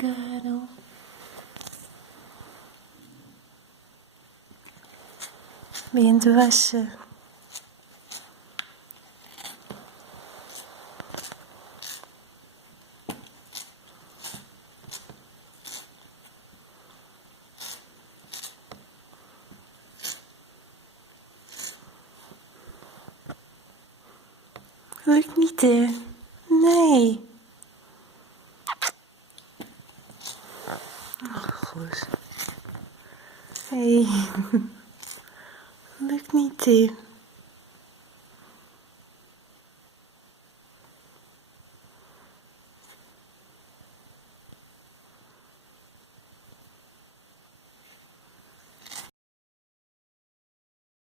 Karel. Ben je aan het wassen? Lukt niet, hè? Nee. Oh, goed. Hey. Lukt niet, hè?